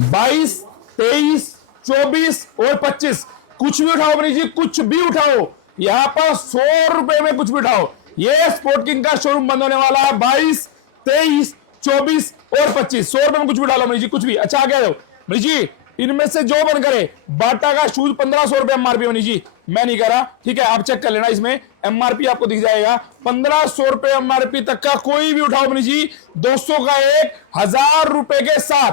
22, 23, 24 और 25। कुछ भी उठाओ मनीष जी, कुछ भी उठाओ, यहां पर 100 रुपए में कुछ भी उठाओ। ये स्पोर्ट किंग का शोरूम बंद होने वाला है 22, 23, 24 और 25। 100 रुपए में कुछ भी डालो मनीष जी, कुछ भी। अच्छा आगे आओ मनीष जी, इनमें से जो बन करे। बाटा का शूज 1500 रुपए एमआरपी मनीष जी, मैं नहीं कह रहा, ठीक है, आप चेक कर लेना, इसमें एमआरपी आपको दिख जाएगा। 1500 रुपए एमआरपी तक का कोई भी उठाओ मनीष जी, 200 का एक, 1000 रुपए के साथ।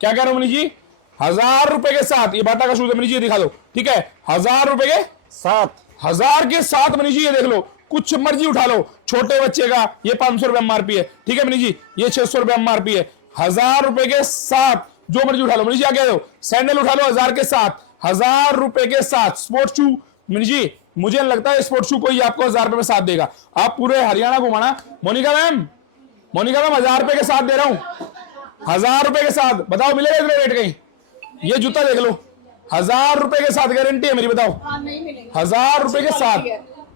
क्या कह रहा हूं मनीष जी, 1000 रुपए के साथ। ये बाटा का शूज है मनीष जी, दिखा दो, ठीक है, 1000 रुपए के साथ। 1000 के साथ मनीष जी, ये देख लो, कुछ मर्जी उठा लो। छोटे बच्चे का ये 500 रुपए एमआरपी है, ठीक है मनीष जी, ये 600 रुपए एमआरपी है। 1000 रुपए के साथ जो मर्जी उठा लो मनीष जी। आगे दो, सैंडल उठा लो 1000 के साथ, 1000 रुपए के साथ। स्पोर्ट्स शू मनीष जी, मुझे नहीं लगता है स्पोर्ट्स शू कोई आपको 1000 रुपए में साथ देगा। आप पूरे हरियाणा घुमाना। मोनिका मैम, मोनिका मैम, 1000 रुपए के साथ दे रहा हूं, 1000 रुपए के साथ। बताओ मिलेगा इतने रेट कहीं? ये जूता देख लो, 1000 रुपए के साथ गारंटी है मेरी, बताओ। 1000 रुपए के साथ।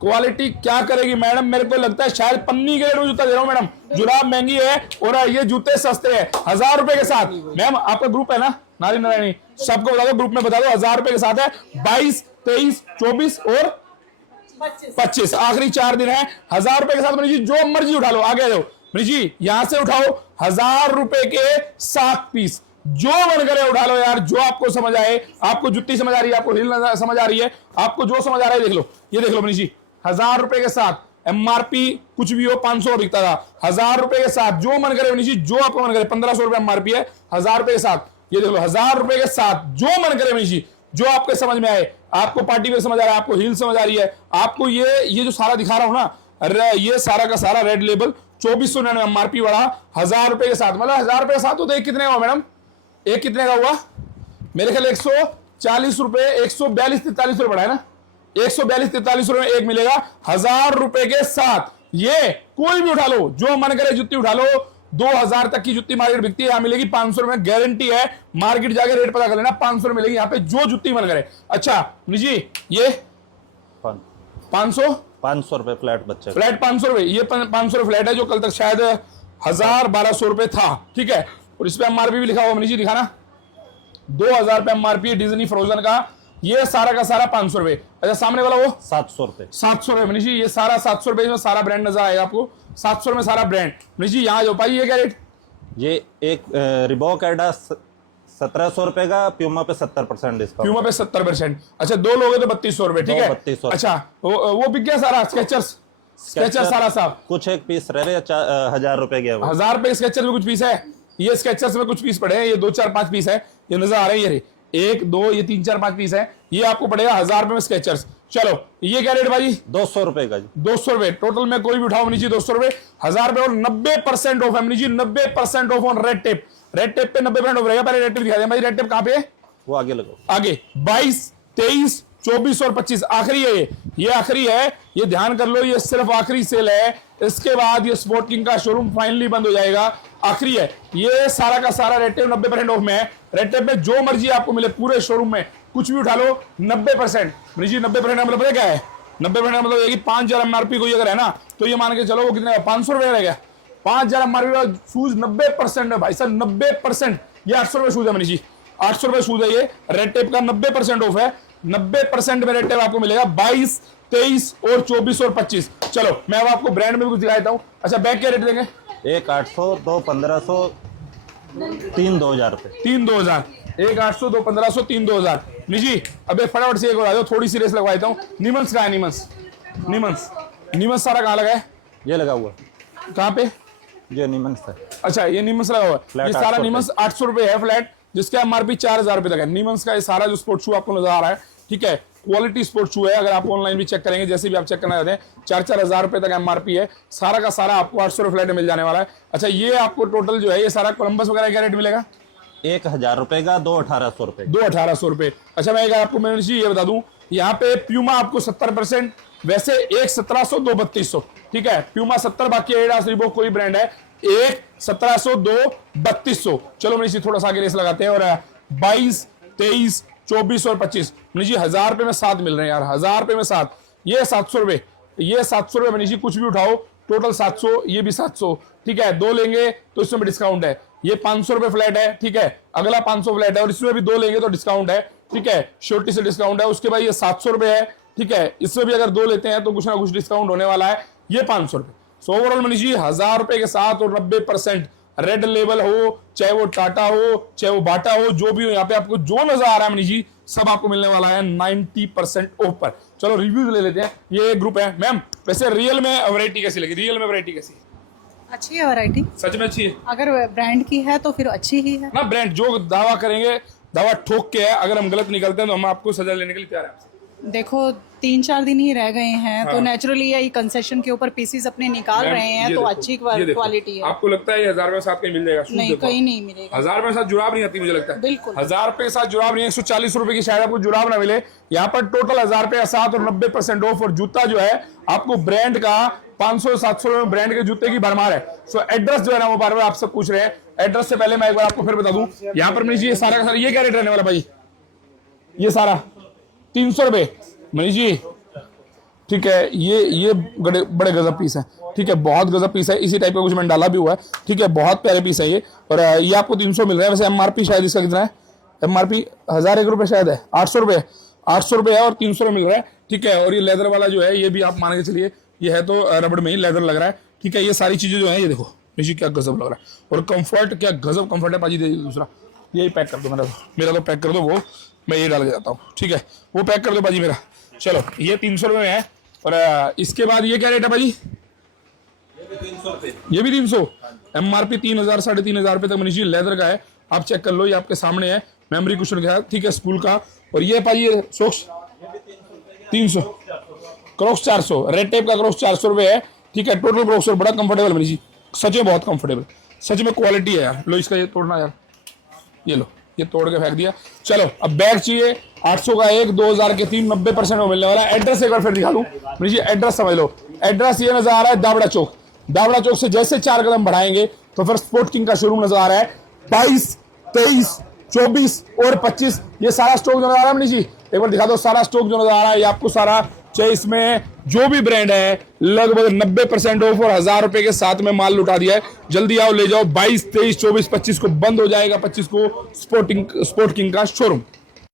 क्वालिटी क्या करेगी मैडम, मेरे को लगता है शायद पन्नी के रेट में जूता दे रहा हूं मैडम। जुराब महंगी है और ये जूते सस्ते हैं। 1000 रुपए के साथ। मैम आपका ग्रुप है ना नारी नारायणी, सबको बता दो, ग्रुप में बता दो, 1000 रुपए के साथ है। 22, 23, 24 और 25, आखिरी 4 दिन है। 1000 रुपए के साथ मनीष जी, जो मर्जी उठा लो। आगे जाओ मनीष जी, यहां से उठाओ 1000 रुपए के 7 पीस, जो मन करे उठा लो यार, जो आपको समझ आए। आपको जुत्ती समझ आ रही है, आपको हिल समझ आ रही है, आपको जो समझ आ रहा है देख लो। ये देख लो मनीष जी, 1000 रुपए के साथ। एमआरपी कुछ भी हो 500 बिकता था, 1000 रुपए के साथ जो मन करे मनीष जी, जो आपको मन करे। 1500 रुपए एमआरपी है, 1000 रुपए के साथ। ये देख लो, 1000 रुपए के साथ जो मन करे मनीष जी, जो आपके समझ में आए। आपको पार्टी वेयर समझ आ रहा है, आपको हिल समझ आ रही है, आपको ये जो सारा दिखा रहा हूं ना, ये सारा का सारा रेड लेबल 2499 एमआरपी वाला 1000 रुपए के साथ। मतलब 1000 रुपए के साथ तो एक कितने का हुआ मैडम, एक कितने का हुआ? मेरे ख्याल 140 रुपए, 142-43 रुपए पड़ा है ना, 142-43 रुपए एक मिलेगा 1000 रुपए के साथ। ये कोई भी उठा लो, जो मन करे जुत्ती उठा लो। 2000 तक की जुत्ती मार्केट बिकती है, यहां मिलेगी 500 रुपए, गारंटी है। मार्केट जाके रेट पता कर लेना, 500 रुपए मिलेगी यहाँ पे, जो जुत्ती मन करे। अच्छा जी, ये 500 रुपए फ्लैट बच्चे, फ्लैट 500 रुपए, ये 500 रुपए फ्लैट है, जो कल तक शायद 1000-1200 रुपए था, ठीक है। और इस पे एमआरपी भी लिखा हुआ मनीष जी, दिखाना, 2000 रुपए एमआरपी डिज्नी फ्रोजन का। ये सारा का सारा 500 रुपए। अच्छा सामने वाला वो 700 रुपए, 700 रुपए मनीष जी, ये सारा 700 रुपए में सारा ब्रांड नजर आएगा आपको। 700 में सारा ब्रांड मनीष जी। यहाँ जो पाई, ये क्या रेट? ये एक रिबॉक एडास 1700 रुपए का, प्यूमा पे 70% डिस्काउंट, प्यूमा पे 70%। अच्छा दो लोग तो 3200 रुपए, ठीक है। 3200। अच्छा वो बिक गया सारा, स्केचर्स सारा साहब। कुछ एक पीस रह रहे, 1000 रुपए के 1000 रुपए स्केचर में कुछ पीस है, ये स्केचर्स में कुछ पीस पड़े हैं, ये 2-4-5 पीस है, ये नजर आ रहे हैं, ये 1, 2, ये 3-4-5 पीस है। ये आपको पड़ेगा 1000 रुपए में स्केचर्स। चलो ये क्या रेट भाई? 200 रुपए का जी, 200 रुपए टोटल में। कोई भी उठाओ मनीष जी, 200 रुपए, 1000 रुपए और 90% ऑफ है Manish ji, 90% of on red tape. Red tape पे 90% ऑफ रहेगा। पहले रेड टेप दिखा दे भाई, रेड टेप कहां पे है? वो आगे लगाओ, आगे 22, 23, 24 और 25 आखिरी है। ये आखिरी है, ये ध्यान कर लो, ये सिर्फ आखिरी सेल है। इसके बाद ये स्पोर्ट किंग का शोरूम फाइनली बंद हो जाएगा, आखिरी है। ये सारा का सारा रेड टेप 90% ऑफ में है। रेड टेप में जो मर्जी आपको मिले पूरे शोरूम में, कुछ भी उठा लो 90%। मनीष जी 90% का मतलब पता क्या है? 90% का मतलब ये कि 5000 एमआरपी कोई अगर है ना, तो ये मान के चलो वो कितने 500 रुपए रह गया। 5000 एमआरपी का शूज 90% है भाई साहब, 90%। ये 800 रुपए शूज है मनीष जी, 800 रुपए शूज है ये। रेड टेप का 90% ऑफ है, 90% में रेड टेप आपको मिलेगा 22, 23 और 24 और 25। चलो मैं अब आपको ब्रांड में भी कुछ दिखा देता हूं। अच्छा बैग क्या रेट देंगे? एक 800, दो 1500, 3 2000 रुपए, 3 2000, एक 800, 2 1500, 3 2000। निजी अबे फटाफट से एक और आ जाओ, थोड़ी सी रेस लगवा देता हूँ। निमंस का है, निमंस सारा कहाँ लगा है? ये लगा हुआ, कहाँ पे? ये निमंस है। अच्छा ये निमंस लगा हुआ है, ये सारा निमंस 800 रुपए है फ्लैट, जिसका एमआरपी 4000 रुपए तक है। निमंस का ये सारा जो स्पोर्ट शू आपको नजर आ रहा है, ठीक है, क्वालिटी स्पोर्ट शू है। अगर आप ऑनलाइन भी चेक करेंगे, जैसे भी आप चेक करना चाहते हैं, 4-4 हजार रुपए तक एमआरपी है। सारा का सारा आपको 800 रुपए फ्लैट में मिल जाने वाला है। अच्छा ये आपको टोटल जो है, ये सारा कोलंबस वगैरह क्या रेट मिलेगा? 1000 रुपए का, 2 1800 रुपए, 2 1800 रुपए। अच्छा मैं आपको मैं ये बता दूं, यहाँ पे प्यूमा आपको 70%, वैसे एक 1700, 2 3200, ठीक है। प्यूमा 70, बाकी एडिडास रीबॉक कोई ब्रांड है, एक 1700, 2 3200। चलो मैं इसी थोड़ा सा आगे रेस लगाते हैं। और 22, 23, 24 और 25 मनीष जी 1000 रुपए में 7 मिल रहे हैं यार, 1000 रुपए में 7। ये 700 रुपए, ये 700 रुपए मनीष जी, कुछ भी उठाओ टोटल 700, ये भी 700, ठीक है। 2 लेंगे तो इसमें भी डिस्काउंट है। ये 500 रुपए फ्लैट है, ठीक है, अगला 500 फ्लैट है और इसमें भी 2 लेंगे तो डिस्काउंट है, ठीक है, श्योरिटी से डिस्काउंट है। उसके बाद ये 700 रुपए है, ठीक है, इसमें भी अगर 2 लेते हैं तो कुछ ना कुछ डिस्काउंट होने वाला है, ये 500 रुपए। सो ओवरऑल मनीष जी 1000 रुपए के साथ और 90% रेड लेबल हो, चाहे वो टाटा हो, चाहे वो बाटा हो, जो भी हो, यहाँ पे आपको जो नजर आ रहा है मनीष जी सब आपको मिलने वाला है 90% ऑफ पर। चलो रिव्यूज ले लेते हैं। ये एक ग्रुप है। मैम वैसे रियल में वैरायटी कैसी लगी? रियल में वैरायटी कैसी है? अच्छी है वैरायटी, सच में अच्छी है अगर ब्रांड की है तो फिर अच्छी ही है ना। ब्रांड जो दावा करेंगे, दावा ठोक के है, अगर हम गलत निकलते हैं तो हम आपको सजा लेने के लिए तैयार है आपसे। देखो 3-4 दिन ही रह गए हैं तो नेचुरली ये कंसेशन के ऊपर पीसीज अपने निकाल रहे हैं तो अच्छी क्वालिटी है। आपको लगता है ये 1000 रुपए के साथ कहीं मिल जाएगा? नहीं, कहीं नहीं मिलेगा। 1000 रुपए के साथ जुराब नहीं आती मुझे लगता है। बिल्कुल 1000 रुपए के साथ जुराब नहीं, 140 रुपए की शायद आपको जुराब ना मिले। यहाँ पर टोटल 1000 रुपए के साथ और 90% ऑफ, और जूता जो है आपको ब्रांड का 500-700 रुपए ब्रांड के जूते की भरमार है। सो एड्रेस जो है ना वो बार बार आपसे पूछ रहे हैं, एड्रेस से पहले मैं एक बार आपको फिर बता दूं, यहाँ पर मनीष जी ये सारा का सारा ये क्या रेट रहने वाला भाई? ये सारा 300 रुपए मनीष जी, ठीक है। ये बड़े गजब पीस है, ठीक है, बहुत गजब पीस है। इसी टाइप का कुछ मैंने डाला भी हुआ है, ठीक है, बहुत प्यारे पीस है ये। और ये आपको 300 मिल रहा है। वैसे एमआरपी शायद इसका कितना है? एमआरपी 1001 रुपए शायद है, 800 रुपए, 800 रुपए है और 300 रुपए मिल रहा है, ठीक है। और ये लेदर वाला जो है ये भी आप मान के चलिए, ये है तो रबड़ में ही लेदर लग रहा है, ठीक है। ये सारी चीजें जो है ये देखो निशी क्या गजब लग रहा है, और कंफर्ट क्या गजब कंफर्ट है पाजी। दे दूसरा यही पैक कर दो, मेरा तो पैक कर दो, वो मैं ये डाल के जाता हूँ, ठीक है, वो पैक कर दो पाजी मेरा। चलो ये 300 रुपए में है। और इसके बाद ये क्या रेट है भाई? ये भी 300। एमआरपी 3000 3,500 रुपए तक मनीष जी लेदर का है, आप चेक कर लो, ये आपके सामने है, मेमोरी कुशन का है, ठीक है, स्कूल का। और ये भाई ये सोक्स 300, क्रॉक्स 400, रेड टेप का क्रॉक्स 400 रुपए है, ठीक है। टोटल क्रॉक्स बड़ा कंफर्टेबल मनीष जी, सच में बहुत कंफर्टेबल, सच में क्वालिटी है यार। लो इसका ये तोड़ना यार, ये लो, ये तोड़ के फेंक दिया। चलो अब बैग चाहिए 800 का एक, 2000 के 3, 90% में मिलने वाला। एड्रेस एक बार फिर दिखा दूं मुझे, एड्रेस समझ लो। एड्रेस ये नजर आ रहा है दावड़ा चौक। दावड़ा चौक से जैसे 4 कदम बढ़ाएंगे तो फिर स्पोर्ट किंग का शोरूम नजर आ रहा है। 22, 23, 24 और 25 ये सारा स्टॉक जो नजर आ रहा है मनीष जी, एक बार दिखा दो। सारा स्टॉक जो नजर आ रहा है ये आपको सारा, चाहे इसमें जो भी ब्रांड है लगभग 90% ऑफ और 1000 रुपए के साथ में माल लुटा दिया है। जल्दी आओ ले जाओ। 22, 23, 24, 25 को बंद हो जाएगा, 25 को स्पोर्ट किंग का शोरूम।